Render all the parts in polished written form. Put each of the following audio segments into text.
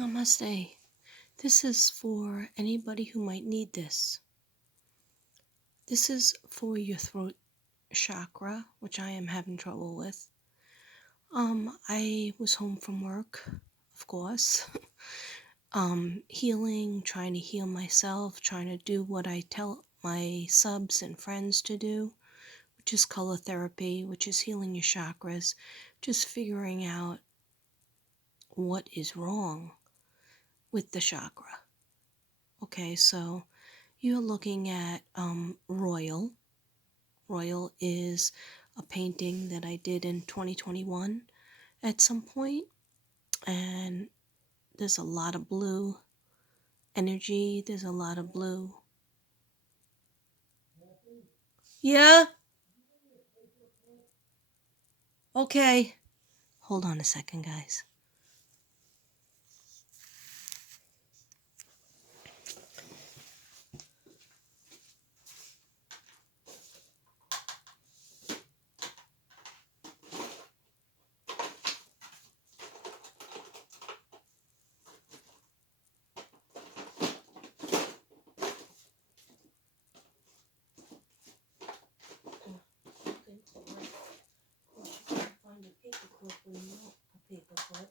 Namaste. This is for anybody who might need this. This is for your throat chakra, which I am having trouble with. I was home from work, of course. Healing, trying to heal myself, trying to do what I tell my subs and friends to do, which is color therapy, which is healing your chakras, just figuring out what is wrong with the chakra. Okay, so you're looking at Royal. Royal is a painting that I did in 2021 at some point, and there's a lot of blue energy. There's a lot of blue. Yeah? Okay. Hold on a second, guys. Find a paper clip when you want a paper clip.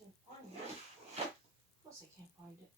Can't find it. Of course I can't find it.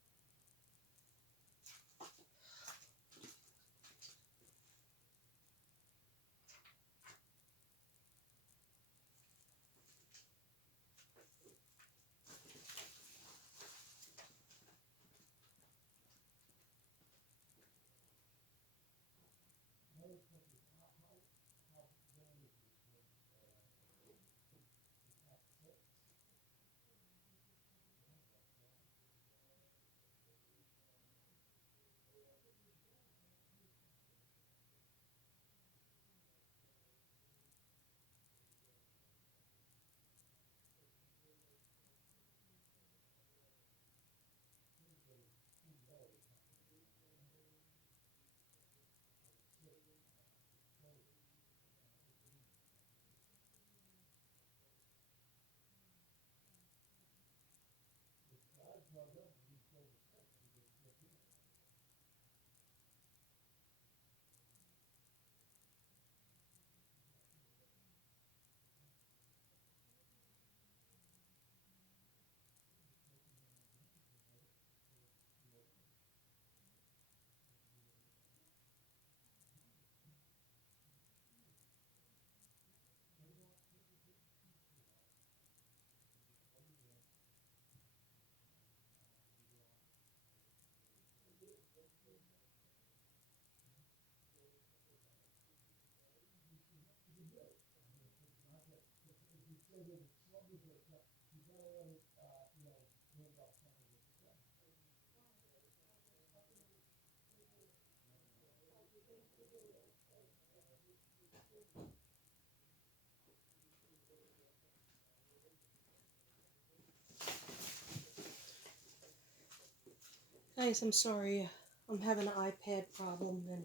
Guys, I'm sorry. I'm having an iPad problem, and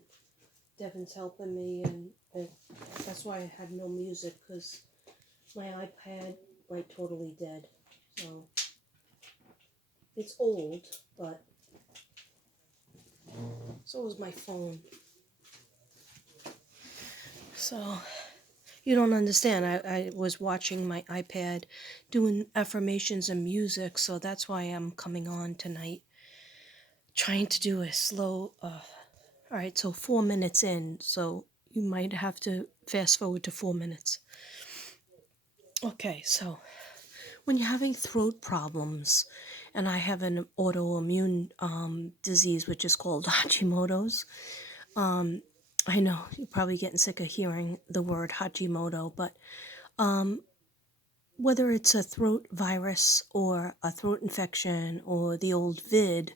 Devin's helping me, and that's why I had no music, because my iPad, like, totally dead. So, it's old, but so is my phone. So, you don't understand. I was watching my iPad doing affirmations and music, so that's why I'm coming on tonight. Trying to do a slow, alright, so 4 minutes in, so you might have to fast forward to 4 minutes. Okay, so when you're having throat problems, and I have an autoimmune disease which is called Hashimoto's. I know you're probably getting sick of hearing the word Hashimoto, but whether it's a throat virus or a throat infection or the old vid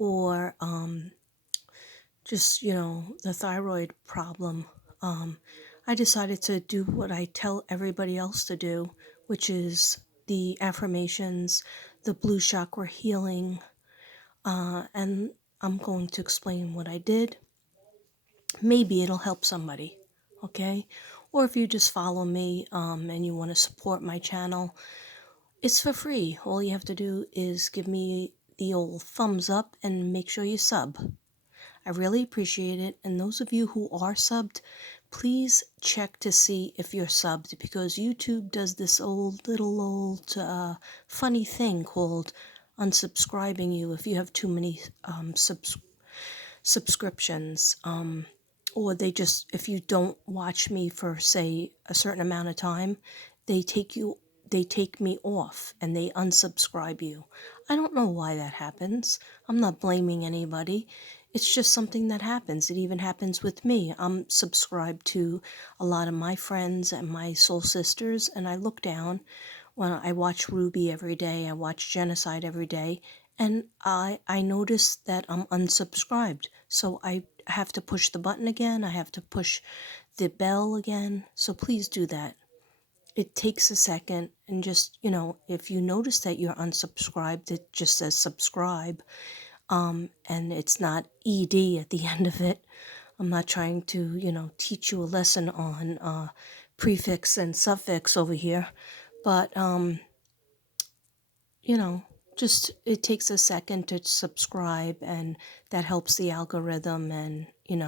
or just, the thyroid problem. I decided to do what I tell everybody else to do, which is the affirmations, the blue chakra healing, and I'm going to explain what I did. Maybe it'll help somebody, okay? Or if you just follow me and you want to support my channel, it's for free. All you have to do is give me the old thumbs up and make sure you sub. I really appreciate it. And those of you who are subbed, please check to see if you're subbed, because YouTube does this old funny thing called unsubscribing you if you have too many subscriptions. Or they just, if you don't watch me for, say, a certain amount of time, they take me off and they unsubscribe you. I don't know why that happens. I'm not blaming anybody. It's just something that happens. It even happens with me. I'm subscribed to a lot of my friends and my soul sisters, and I look down when I watch Ruby every day, I watch Genocide every day, and I notice that I'm unsubscribed. So I have to push the button again. I have to push the bell again. So please do that. It takes a second, and just, if you notice that you're unsubscribed, it just says subscribe, and it's not ED at the end of it. I'm not trying to, teach you a lesson on prefix and suffix over here, but you know, just it takes a second to subscribe, and that helps the algorithm, and it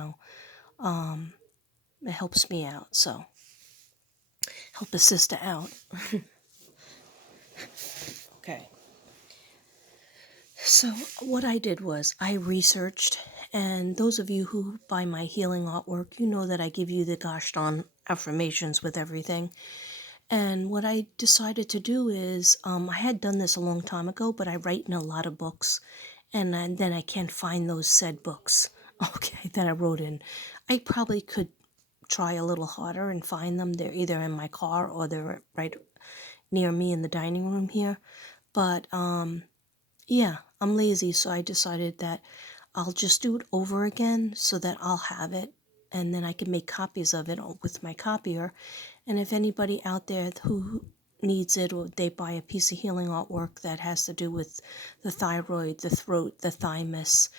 helps me out. So help a sister out. Okay. So what I did was I researched, and those of you who buy my healing artwork, you know that I give you the gosh darn affirmations with everything. And what I decided to do is, I had done this a long time ago, but I write in a lot of books, and then I can't find those said books, okay, that I wrote in. I probably could try a little harder and find them. They're either in my car or they're right near me in the dining room here. But yeah, I'm lazy, so I decided that I'll just do it over again so that I'll have it, and then I can make copies of it with my copier. And if anybody out there who needs it, or they buy a piece of healing artwork that has to do with the thyroid, the throat, the thymus,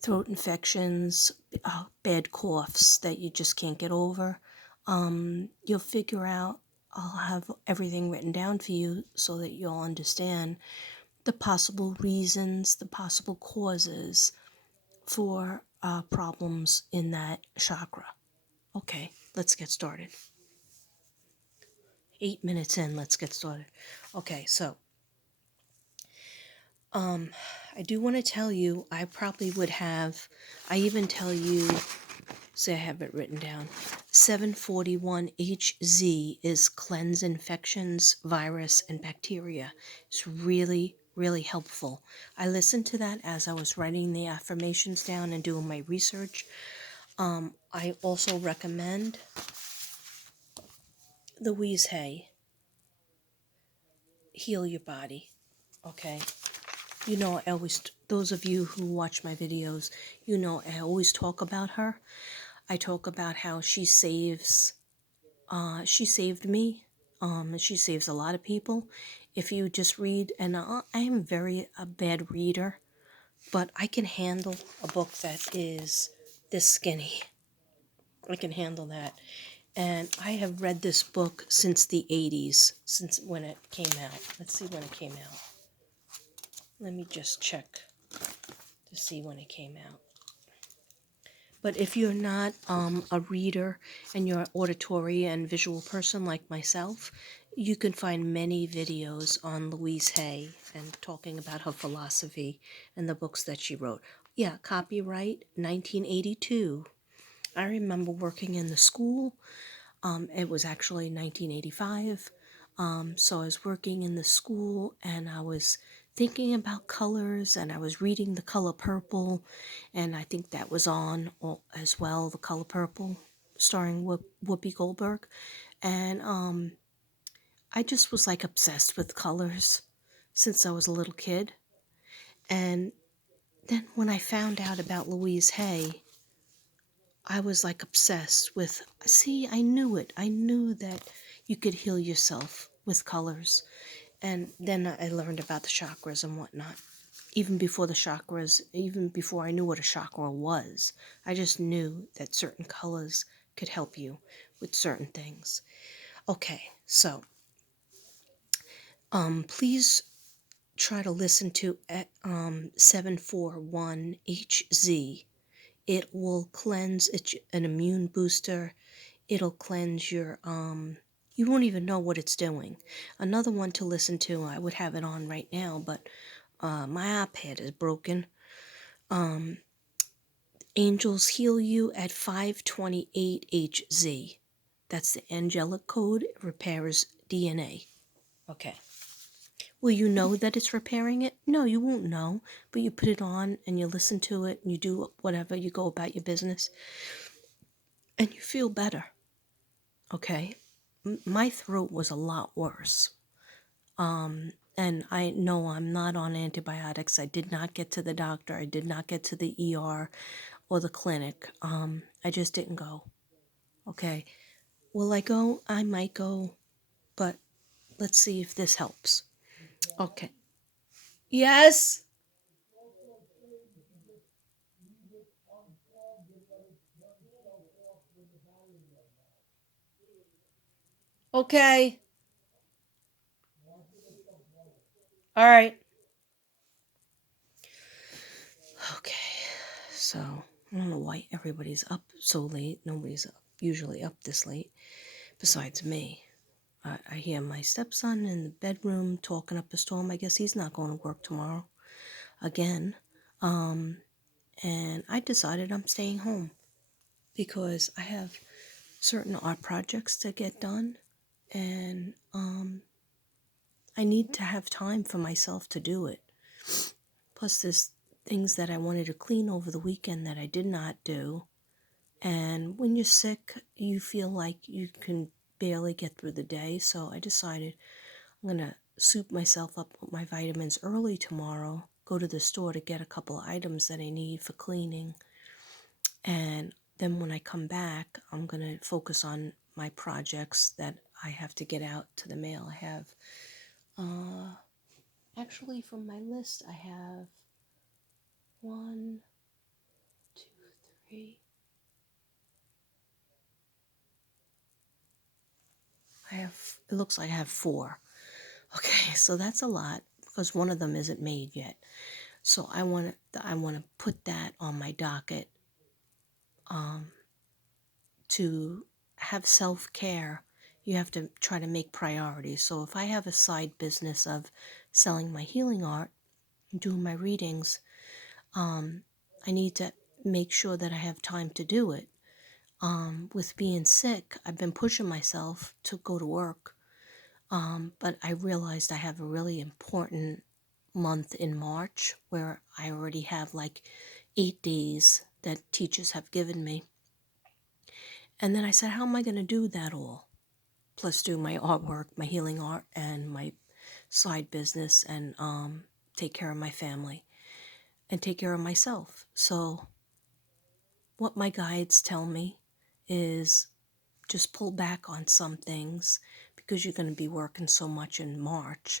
throat infections, bad coughs that you just can't get over, you'll figure out. I'll have everything written down for you so that you'll understand the possible reasons, the possible causes for problems in that chakra. Okay, let's get started. 8 minutes in, let's get started. Okay, so I do want to tell you, I probably would have, I even tell you, say I have it written down, 741HZ is cleanse infections, virus, and bacteria. It's really, really helpful. I listened to that as I was writing the affirmations down and doing my research. I also recommend Louise Hay, Heal Your Body. Okay. I always, those of you who watch my videos, I always talk about her. I talk about how she saved me, and she saves a lot of people. If you just read, and I am a bad reader, but I can handle a book that is this skinny. I can handle that. And I have read this book since the 80s, since when it came out. Let's see when it came out. Let me just check to see when it came out. But if you're not a reader and you're an auditory and visual person like myself, you can find many videos on Louise Hay and talking about her philosophy and the books that she wrote. Yeah, copyright 1982. I remember working in the school. It was actually 1985. So I was working in the school, and I was thinking about colors, and I was reading The Color Purple, and I think that was on as well, The Color Purple, starring Whoopi Goldberg. And I just was like obsessed with colors since I was a little kid. And then when I found out about Louise Hay, I was like obsessed with, see, I knew it. I knew that you could heal yourself with colors. And then I learned about the chakras and whatnot. Even before the chakras, even before I knew what a chakra was, I just knew that certain colors could help you with certain things. Okay, so please try to listen to 741HZ. It will cleanse, it's an immune booster. It'll cleanse your, you won't even know what it's doing. Another one to listen to, I would have it on right now, but my iPad is broken. Angels Heal You at 528HZ. That's the angelic code. It repairs DNA. Okay. Will you know that it's repairing it? No, you won't know. But you put it on and you listen to it and you do whatever, you go about your business and you feel better. Okay? My throat was a lot worse. And I know I'm not on antibiotics. I did not get to the doctor. I did not get to the ER or the clinic. I just didn't go. Okay. Will I go? I might go, but let's see if this helps. Okay. Yes. Okay. All right. Okay. So, I don't know why everybody's up so late. Nobody's usually up this late besides me. I hear my stepson in the bedroom talking up a storm. I guess he's not going to work tomorrow again. And I decided I'm staying home because I have certain art projects to get done, and I need to have time for myself to do it. Plus, there's things that I wanted to clean over the weekend that I did not do. And when you're sick, you feel like you can barely get through the day. So I decided I'm going to soup myself up with my vitamins early tomorrow, go to the store to get a couple of items that I need for cleaning. And then when I come back, I'm going to focus on my projects that I have to get out to the mail. I have, actually, from my list, I have one, two, three. It looks like I have four. Okay, so that's a lot because one of them isn't made yet. So I want to put that on my docket, to have self-care. You have to try to make priorities. So if I have a side business of selling my healing art, doing my readings, I need to make sure that I have time to do it. With being sick, I've been pushing myself to go to work, but I realized I have a really important month in March where I already have like 8 days that teachers have given me. And then I said, how am I going to do that all? Plus do my artwork, my healing art, and my side business, and take care of my family and take care of myself. So what my guides tell me is just pull back on some things because you're going to be working so much in March.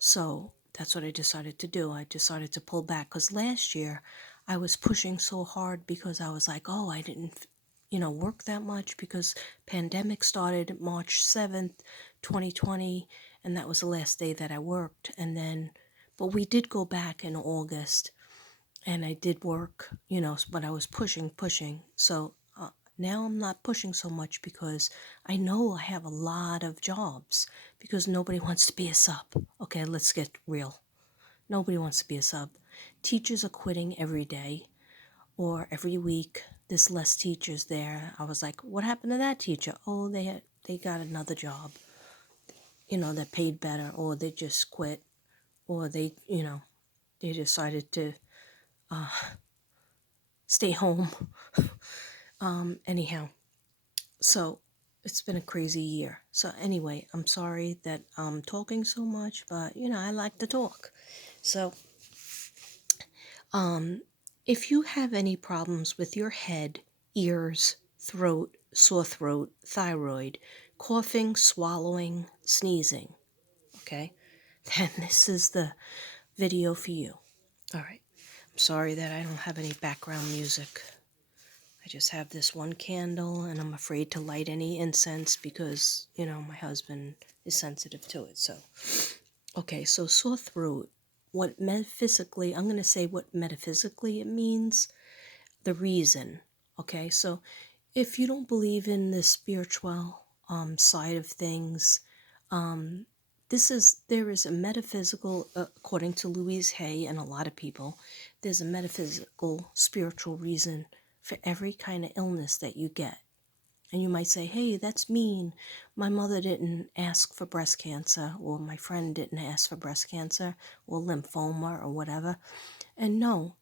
So that's what I decided to do. I decided to pull back because last year I was pushing so hard because I was like, oh, I didn't, work that much because pandemic started March 7th, 2020, and that was the last day that I worked. And then, but we did go back in August and I did work, but I was pushing. So now I'm not pushing so much because I know I have a lot of jobs because nobody wants to be a sub. Okay, let's get real. Nobody wants to be a sub. Teachers are quitting every day or every week. There's less teachers there. I was like, what happened to that teacher? Oh, they got another job, that paid better, or they just quit, or they decided to stay home. Anyhow, so it's been a crazy year. So anyway, I'm sorry that I'm talking so much, but I like to talk. So if you have any problems with your head, ears, throat, sore throat, thyroid, coughing, swallowing, sneezing. Okay? Then this is the video for you. All right. I'm sorry that I don't have any background music. I just have this one candle, and I'm afraid to light any incense because, my husband is sensitive to it. So, okay, so sore throat. What metaphysically, I'm going to say what metaphysically it means, the reason. Okay, so if you don't believe in the spiritual side of things, um, there is a metaphysical, according to Louise Hay and a lot of people, there's a metaphysical spiritual reason for every kind of illness that you get. And you might say, hey, that's mean. My mother didn't ask for breast cancer, or my friend didn't ask for breast cancer, or lymphoma, or whatever. And no,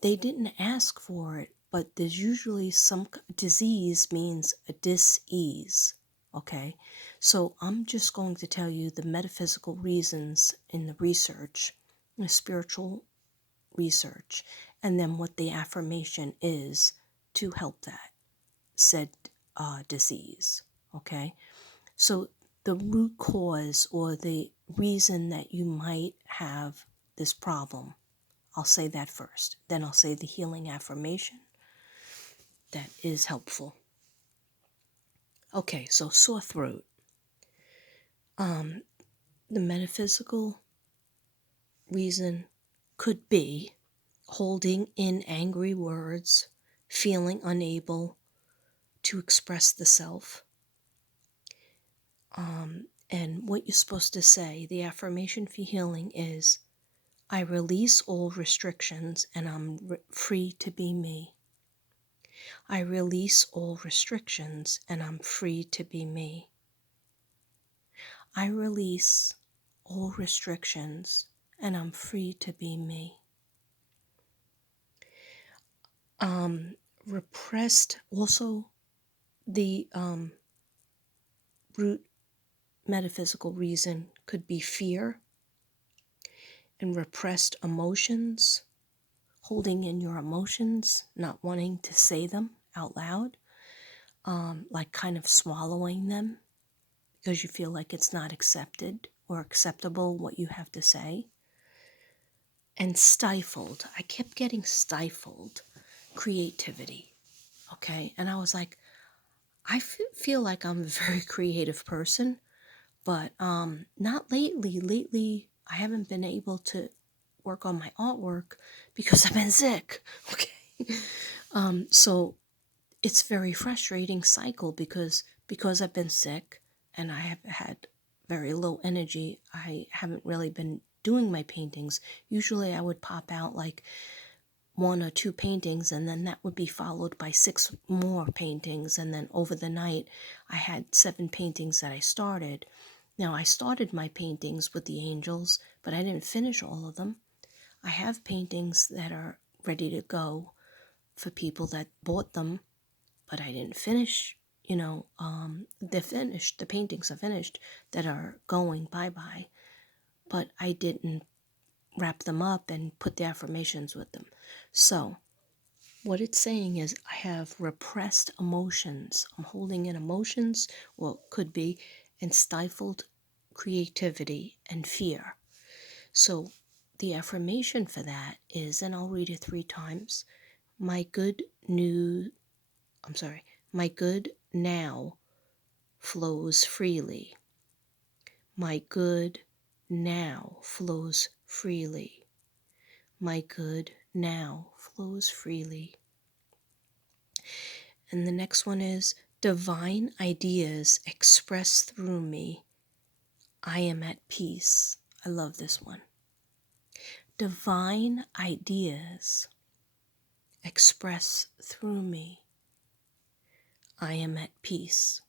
they didn't ask for it, but there's usually some disease means a dis-ease. Okay, so I'm just going to tell you the metaphysical reasons in the research, the spiritual research, and then what the affirmation is to help that said disease. Okay, so the root cause or the reason that you might have this problem, I'll say that first. Then I'll say the healing affirmation that is helpful. Okay, so sore throat. The metaphysical reason could be holding in angry words, feeling unable to express the self. And what you're supposed to say, the affirmation for healing is, I release all restrictions and I'm free to be me. I release all restrictions and I'm free to be me. I release all restrictions and I'm free to be me. Repressed, also the root metaphysical reason could be fear and repressed emotions, holding in your emotions, not wanting to say them out loud, like kind of swallowing them because you feel like it's not accepted or acceptable what you have to say. And stifled. I kept getting stifled creativity. Okay. And I was like, I feel like I'm a very creative person, but not lately. Lately, I haven't been able to work on my artwork because I've been sick. Okay. So it's very frustrating cycle because I've been sick and I have had very low energy. I haven't really been doing my paintings. Usually I would pop out like 1 or 2 paintings, and then that would be followed by 6 more paintings, and then over the night I had 7 paintings that I started. Now I started my paintings with the angels, but I didn't finish all of them. I have paintings that are ready to go for people that bought them, but I didn't finish. They're finished. The paintings are finished that are going bye-bye, but I didn't wrap them up and put the affirmations with them. So what it's saying is I have repressed emotions. I'm holding in emotions, well, could be, and stifled creativity and fear. So the affirmation for that is, and I'll read it 3 times, my good now flows freely. My good now flows freely. My good now flows freely. And the next one is, divine ideas express through me. I am at peace. I love this one. Divine ideas express through me. I am at peace.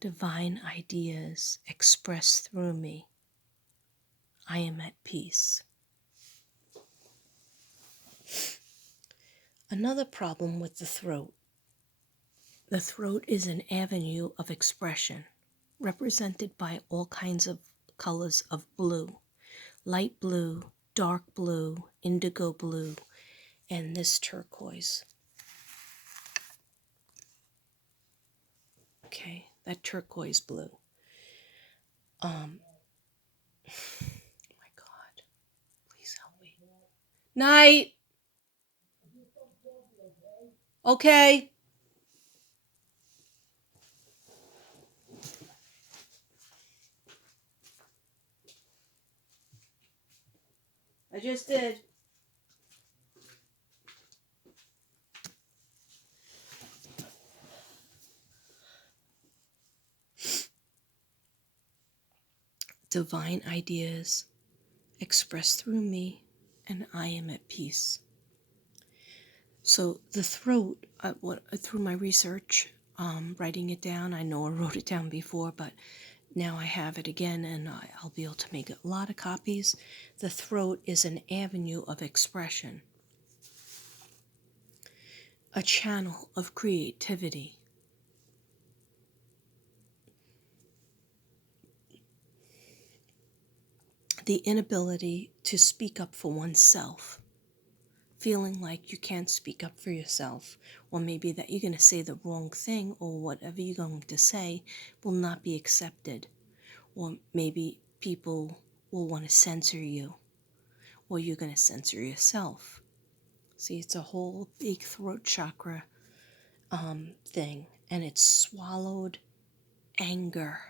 Divine ideas express through me. I am at peace. Another problem with the throat. The throat is an avenue of expression, represented by all kinds of colors of blue. Light blue, dark blue, indigo blue, and this turquoise. Okay, that turquoise blue. Oh my God, please help me. Night. Okay. I just did. Divine ideas expressed through me, and I am at peace. So the throat, through my research, writing it down, I know I wrote it down before, but now I have it again, and I'll be able to make a lot of copies. The throat is an avenue of expression, a channel of creativity. The inability to speak up for oneself, feeling like you can't speak up for yourself, or maybe that you're going to say the wrong thing, or whatever you're going to say will not be accepted, or maybe people will want to censor you, or you're going to censor yourself. See, it's a whole big throat chakra thing, and it's swallowed anger.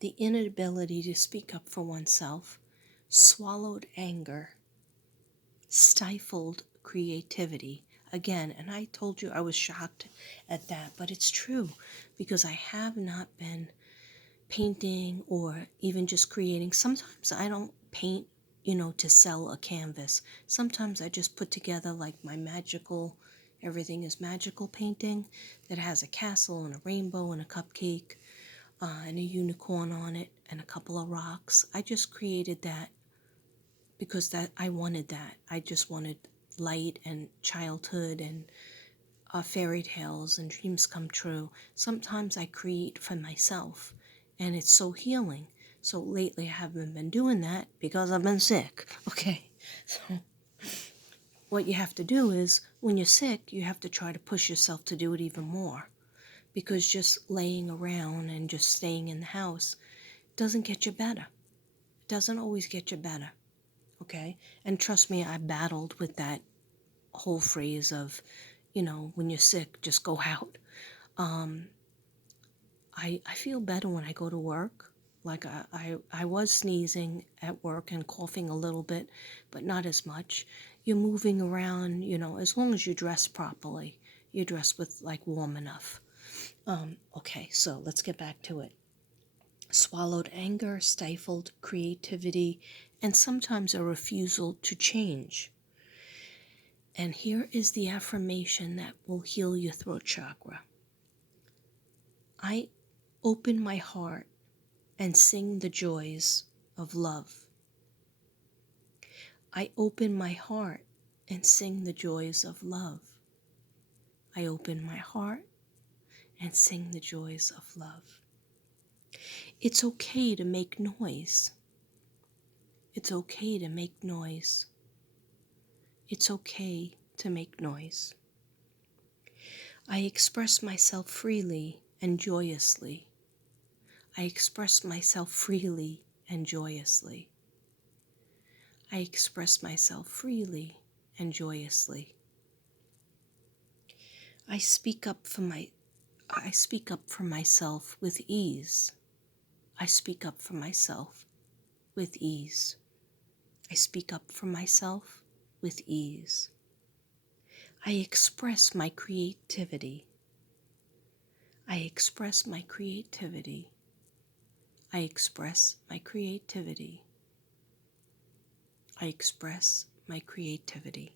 The inability to speak up for oneself, swallowed anger, stifled creativity. Again, and I told you I was shocked at that, but it's true because I have not been painting or even just creating. Sometimes I don't paint, to sell a canvas. Sometimes I just put together like my magical, everything is magical painting that has a castle and a rainbow and a cupcake and a unicorn on it and a couple of rocks. I just created that because that I wanted that. I just wanted light and childhood and fairy tales and dreams come true. Sometimes I create for myself, and it's so healing. So lately I haven't been doing that because I've been sick. Okay, so what you have to do is when you're sick, you have to try to push yourself to do it even more, because just laying around and just staying in the house doesn't get you better. It doesn't always get you better. Okay, and trust me, I battled with that whole phrase of, when you're sick, just go out. I feel better when I go to work. Like I was sneezing at work and coughing a little bit, but not as much. You're moving around, as long as you dress properly. You dress with like warm enough. Okay, so let's get back to it. Swallowed anger, stifled creativity, and sometimes a refusal to change. And here is the affirmation that will heal your throat chakra. I open my heart and sing the joys of love. I open my heart and sing the joys of love. I open my heart and sing the joys of love. It's okay to make noise. It's okay to make noise. It's okay to make noise. I express myself freely and joyously. I express myself freely and joyously. I express myself freely and joyously. I speak up for myself with ease. I speak up for myself with ease. I speak up for myself with ease. I express my creativity. I express my creativity. I express my creativity. I express my creativity.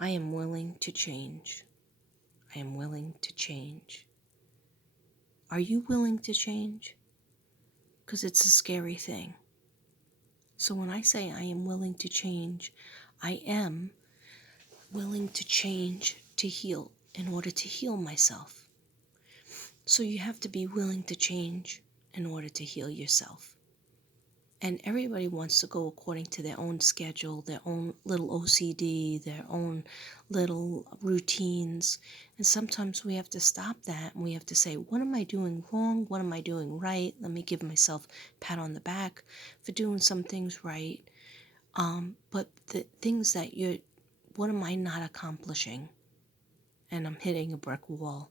I am willing to change. I am willing to change. Are you willing to change? Because it's a scary thing. So when I say I am willing to change, I am willing to change to heal in order to heal myself. So you have to be willing to change in order to heal yourself. And everybody wants to go according to their own schedule, their own little OCD, their own little routines. And sometimes we have to stop that and we have to say, what am I doing wrong? What am I doing right? Let me give myself a pat on the back for doing some things right. But the things that what am I not accomplishing? And I'm hitting a brick wall.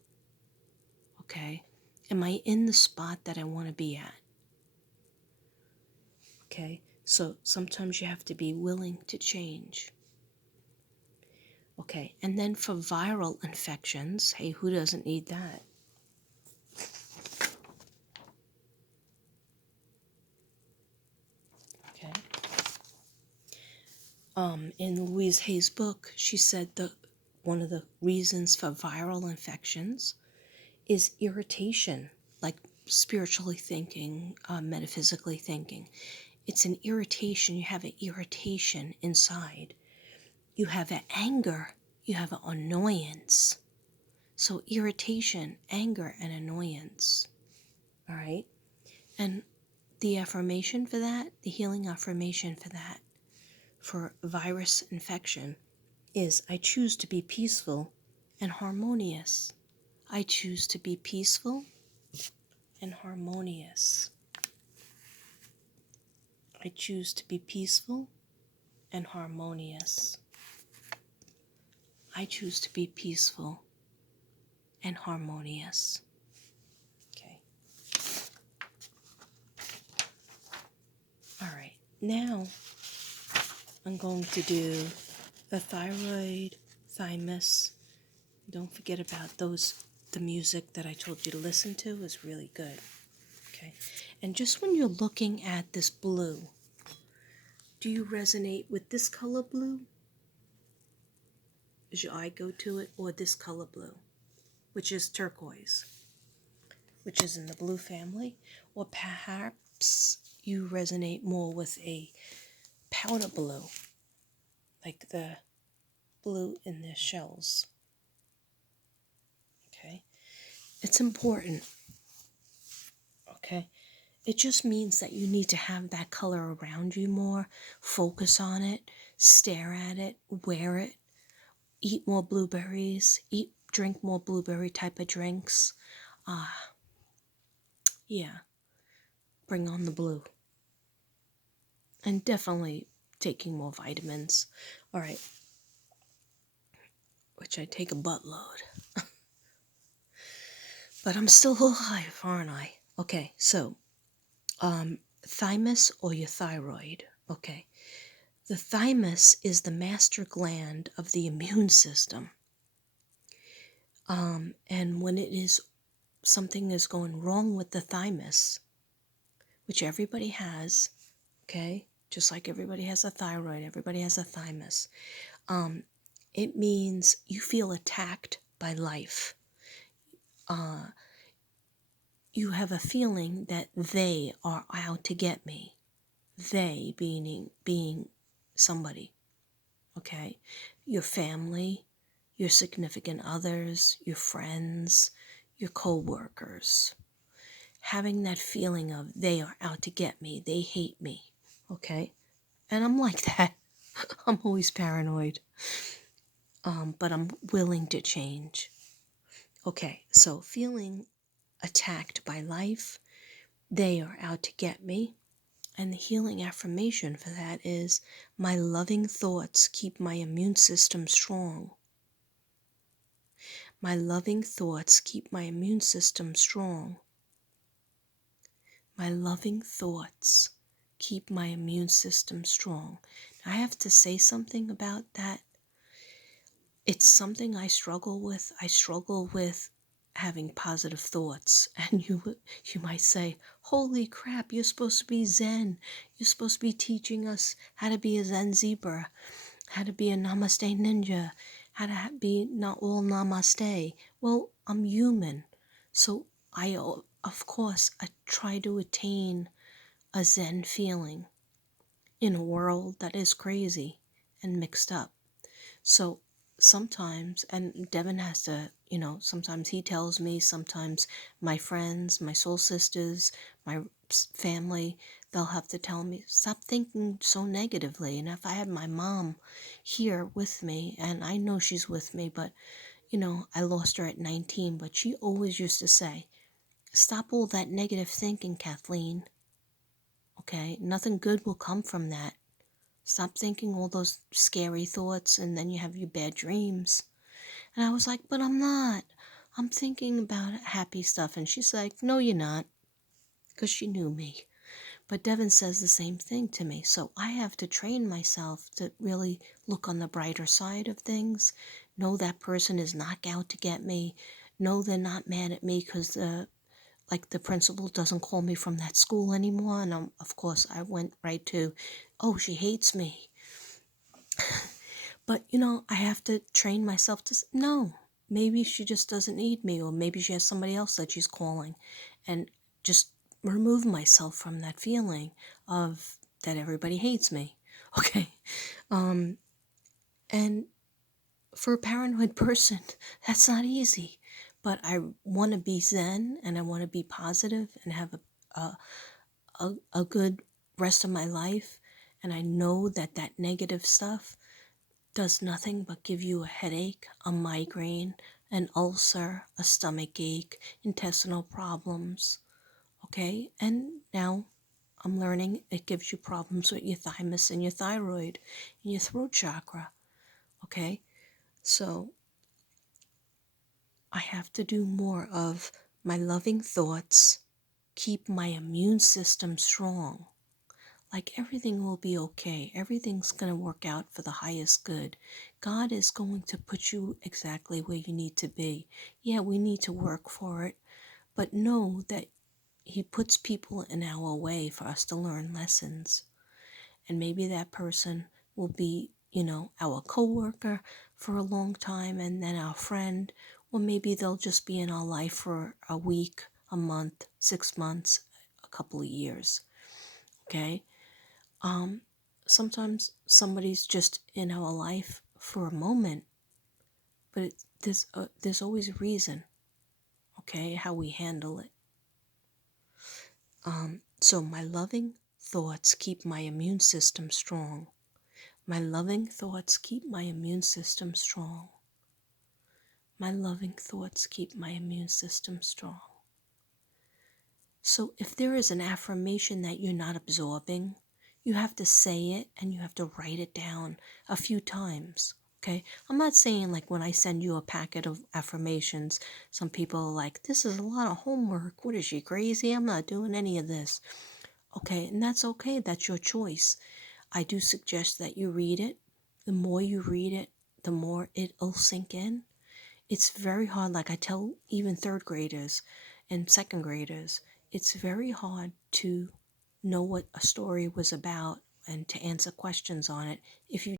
Okay? Am I in the spot that I want to be at? Okay? So sometimes you have to be willing to change. Okay, and then for viral infections, hey, who doesn't need that? Okay. In Louise Hay's book, she said that one of the reasons for viral infections is irritation, like spiritually thinking, metaphysically thinking. It's an irritation. You have an irritation inside. You have an anger. You have an annoyance. So irritation, anger, and annoyance. All right? And the affirmation for that, the healing affirmation for that, for virus infection, is I choose to be peaceful and harmonious. I choose to be peaceful and harmonious. I choose to be peaceful and harmonious. I choose to be peaceful and harmonious. Okay. All right. Now I'm going to do the thyroid, thymus. Don't forget about those. The music that I told you to listen to is really good. Okay. And just when you're looking at this blue, do you resonate with this color blue? Does your eye go to it? Or this color blue, which is turquoise, which is in the blue family? Or perhaps you resonate more with a powder blue, like the blue in the shells. Okay. It's important. Okay. It just means that you need to have that color around you more. Focus on it, stare at it, wear it, eat more blueberries, drink more blueberry type of drinks. Yeah, bring on the blue. And definitely taking more vitamins. All right, which I take a buttload. But I'm still alive, aren't I? Okay, so thymus or your thyroid. Okay. The thymus is the master gland of the immune system. And when something is going wrong with the thymus, which everybody has, okay, just like everybody has a thyroid, everybody has a thymus, it means you feel attacked by life. You have a feeling that they are out to get me. They being somebody, okay? Your family, your significant others, your friends, your co-workers. Having that feeling of they are out to get me, they hate me, okay? And I'm like that. I'm always paranoid. But I'm willing to change. Okay, so feeling attacked by life, they are out to get me. And the healing affirmation for that is, my loving thoughts keep my immune system strong. My loving thoughts keep my immune system strong. My loving thoughts keep my immune system strong. Now, I have to say something about that. It's something I struggle with. I struggle with having positive thoughts. And you might say, holy crap, you're supposed to be Zen. You're supposed to be teaching us how to be a Zen zebra, how to be a Namaste ninja, how to be not all Namaste. Well, I'm human. So of course, I try to attain a Zen feeling in a world that is crazy and mixed up. So sometimes, and Devin has to, sometimes he tells me, sometimes my friends, my soul sisters, my family, they'll have to tell me, stop thinking so negatively. And if I had my mom here with me, and I know she's with me, but I lost her at 19, but she always used to say, stop all that negative thinking, Kathleen. Okay? Nothing good will come from that. Stop thinking all those scary thoughts, and then you have your bad dreams. And I was like, but I'm not. I'm thinking about happy stuff. And she's like, no, you're not. Because she knew me. But Devin says the same thing to me. So I have to train myself to really look on the brighter side of things. Know that person is not out to get me. Know they're not mad at me because the principal doesn't call me from that school anymore. And of course, I went right to, oh, she hates me. But, I have to train myself to, no, maybe she just doesn't need me, or maybe she has somebody else that she's calling, and just remove myself from that feeling of that everybody hates me. Okay. And for a paranoid person, that's not easy. But I want to be zen, and I want to be positive and have a good rest of my life. And I know that negative stuff does nothing but give you a headache, a migraine, an ulcer, a stomach ache, intestinal problems. Okay? And now I'm learning it gives you problems with your thymus and your thyroid and your throat chakra. Okay? So I have to do more of my loving thoughts, keep my immune system strong. Like everything will be okay. Everything's going to work out for the highest good. God is going to put you exactly where you need to be. Yeah, we need to work for it, but know that He puts people in our way for us to learn lessons. And maybe that person will be, our coworker for a long time, and then our friend, or maybe they'll just be in our life for a week, a month, 6 months, a couple of years. Okay? Sometimes somebody's just in our life for a moment, but there's always a reason, okay, how we handle it. So my loving thoughts keep my immune system strong. My loving thoughts keep my immune system strong. My loving thoughts keep my immune system strong. So if there is an affirmation that you're not absorbing, you have to say it and you have to write it down a few times. Okay? I'm not saying like when I send you a packet of affirmations, some people are like, this is a lot of homework. What is she, crazy? I'm not doing any of this. Okay, and that's okay. That's your choice. I do suggest that you read it. The more you read it, the more it'll sink in. It's very hard. Like I tell even third graders and second graders, it's very hard to know what a story was about and to answer questions on it if you